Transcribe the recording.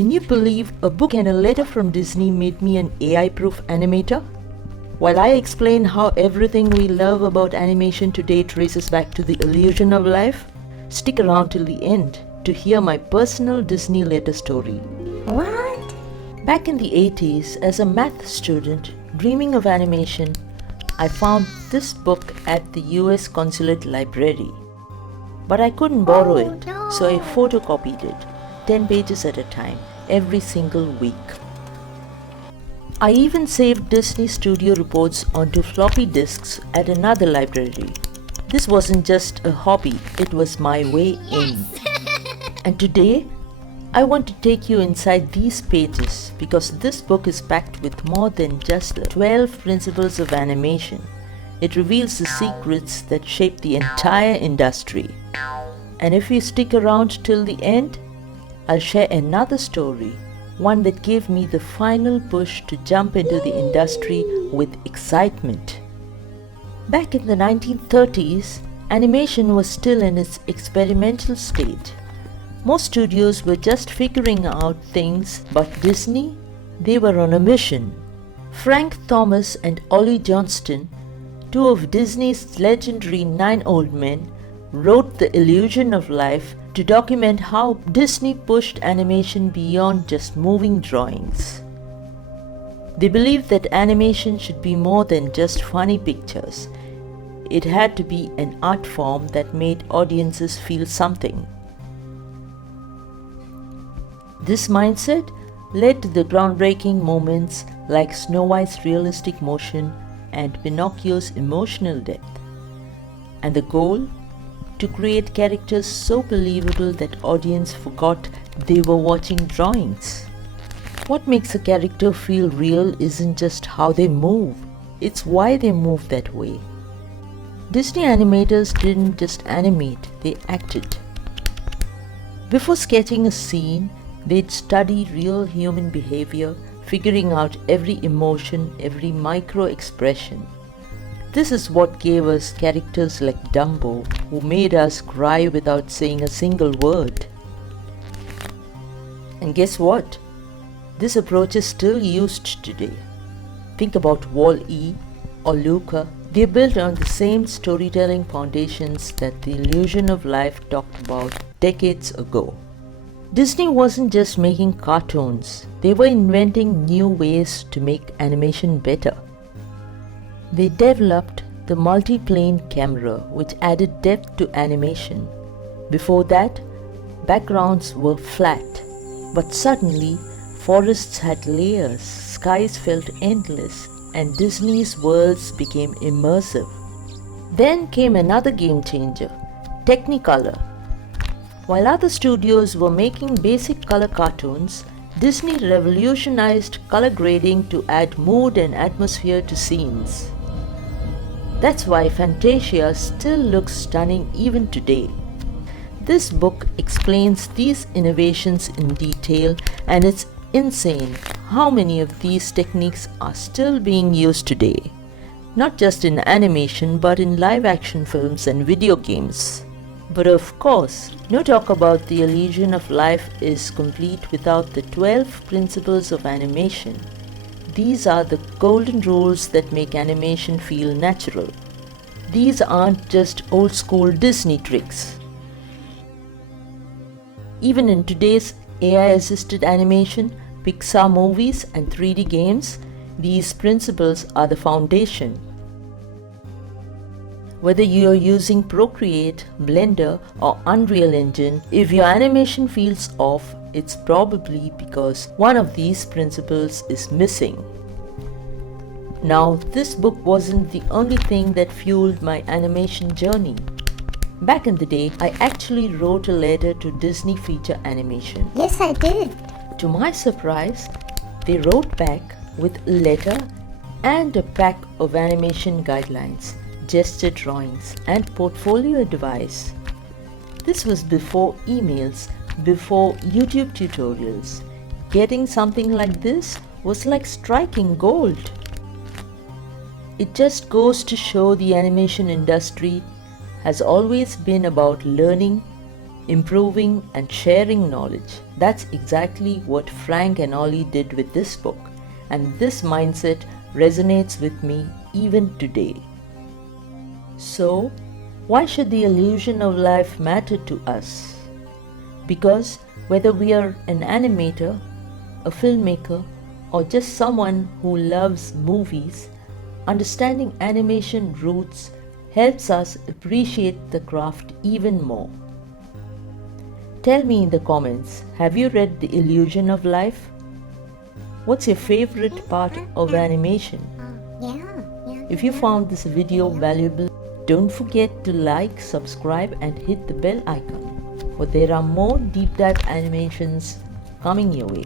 Can you believe a book and a letter from Disney made me an AI-proof animator? While I explain how everything we love about animation today traces back to the illusion of life, stick around till the end to hear my personal Disney letter story. What? Back in the 80s, as a math student dreaming of animation, I found this book at the US Consulate Library. But I couldn't borrow it, so I photocopied it, 10 pages at a time, every single week. I even saved Disney studio reports onto floppy disks at another library. This wasn't just a hobby, it was my way in. And today, I want to take you inside these pages because this book is packed with more than just the 12 principles of animation. It reveals the secrets that shape the entire industry. And if you stick around till the end, I'll share another story, one that gave me the final push to jump into the industry with excitement. Back in the 1930s, animation was still in its experimental state. Most studios were just figuring out things, but Disney, they were on a mission. Frank Thomas and Ollie Johnston, two of Disney's legendary 9 old men, wrote The Illusion of Life to document how Disney pushed animation beyond just moving drawings. They believed that animation should be more than just funny pictures. It had to be an art form that made audiences feel something. This mindset led to the groundbreaking moments like Snow White's realistic motion and Pinocchio's emotional depth. And the goal? To create characters so believable that audience forgot they were watching drawings. What makes a character feel real isn't just how they move, it's why they move that way. Disney animators didn't just animate, they acted. Before sketching a scene, they'd study real human behavior, figuring out every emotion, every micro-expression. This is what gave us characters like Dumbo, who made us cry without saying a single word. And guess what? This approach is still used today. Think about Wall-E or Luca. They're built on the same storytelling foundations that the illusion of life talked about decades ago. Disney wasn't just making cartoons, they were inventing new ways to make animation better. They developed the multi-plane camera, which added depth to animation. Before that, backgrounds were flat, but suddenly forests had layers, skies felt endless, and Disney's worlds became immersive. Then came another game changer, Technicolor. While other studios were making basic color cartoons, Disney revolutionized color grading to add mood and atmosphere to scenes. That's why Fantasia still looks stunning even today. This book explains these innovations in detail, and it's insane how many of these techniques are still being used today. Not just in animation, but in live-action films and video games. But of course, no talk about the illusion of life is complete without the 12 principles of animation. These are the golden rules that make animation feel natural. These aren't just old-school Disney tricks. Even in today's AI-assisted animation, Pixar movies and 3D games, these principles are the foundation. Whether you are using Procreate, Blender, or Unreal Engine, if your animation feels off, it's probably because one of these principles is missing. Now, this book wasn't the only thing that fueled my animation journey. Back in the day, I actually wrote a letter to Disney Feature Animation. Yes, I did. To my surprise, they wrote back with a letter and a pack of animation guidelines, gesture drawings, and portfolio advice. This was before emails, before YouTube tutorials. Getting something like this was like striking gold. It just goes to show the animation industry has always been about learning, improving and sharing knowledge. That's exactly what Frank and Ollie did with this book, and this mindset resonates with me even today. So, why should the illusion of life matter to us? Because whether we are an animator, a filmmaker, or just someone who loves movies, understanding animation roots helps us appreciate the craft even more. Tell me in the comments, have you read The Illusion of Life? What's your favorite part of animation? Yeah. If you found this video valuable, don't forget to like, subscribe and hit the bell icon, for there are more deep dive animations coming your way.